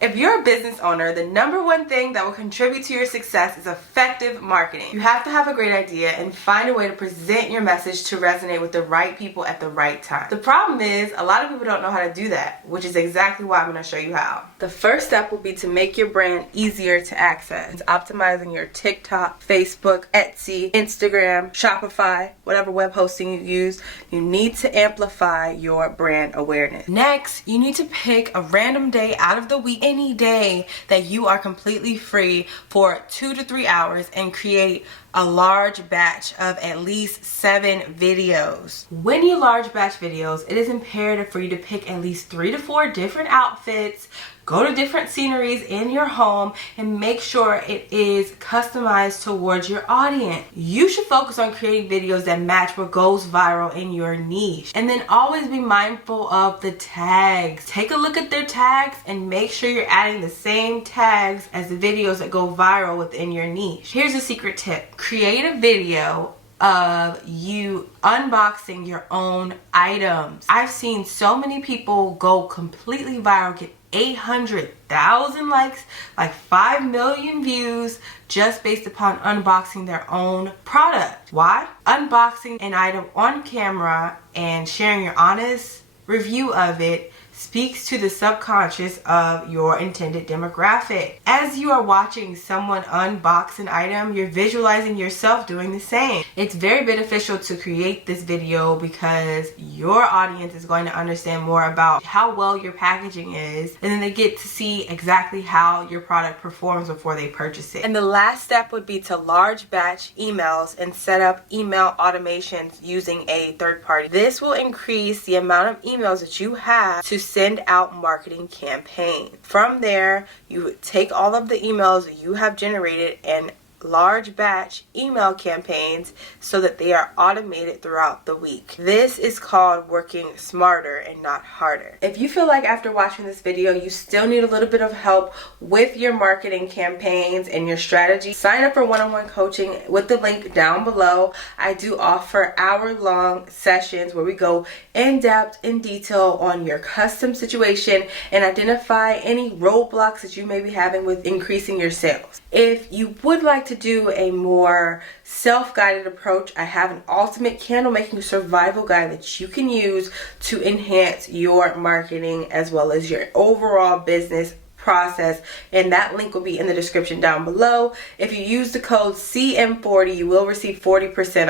If you're a business owner, the number one thing that will contribute to your success is effective marketing. You have to have a great idea and find a way to present your message to resonate with the right people at the right time. The problem is, a lot of people don't know how to do that, which is exactly why I'm going to show you how. The first step will be to make your brand easier to access. It's optimizing your TikTok, Facebook, Etsy, Instagram, Shopify, whatever web hosting you use. You need to amplify your brand awareness. Next, you need to pick a random day out of the week, any day that you are completely free for 2 to 3 hours, and create a large batch of at least 7 videos. When you large batch videos, it is imperative for you to pick at least 3 to 4 different outfits, go to different sceneries in your home, and make sure it is customized towards your audience. You should focus on creating videos that match what goes viral in your niche. And then always be mindful of the tags. Take a look at their tags and make sure you're adding the same tags as the videos that go viral within your niche. Here's a secret tip. Create a video of you unboxing your own items. I've seen so many people go completely viral, get 800,000 likes, like 5 million views, just based upon unboxing their own product. Why? Unboxing an item on camera and sharing your honest review of it speaks to the subconscious of your intended demographic. As you are watching someone unbox an item, you're visualizing yourself doing the same. It's very beneficial to create this video because your audience is going to understand more about how well your packaging is, and then they get to see exactly how your product performs before they purchase it. And the last step would be to large batch emails and set up email automations using a third party. This will increase the amount of emails that you have to send out marketing campaigns. From there, you take all of the emails that you have generated and large batch email campaigns so that they are automated throughout the week. This is called working smarter and not harder. If you feel like after watching this video you still need a little bit of help with your marketing campaigns and your strategy, sign up for one-on-one coaching with the link down below. I do offer hour-long sessions where we go in depth, in detail on your custom situation and identify any roadblocks that you may be having with increasing your sales. If you would like to do a more self-guided approach, I have an ultimate candle making survival guide that you can use to enhance your marketing as well as your overall business process, and that link will be in the description down below. If you use the code CM40, you will receive 40% off.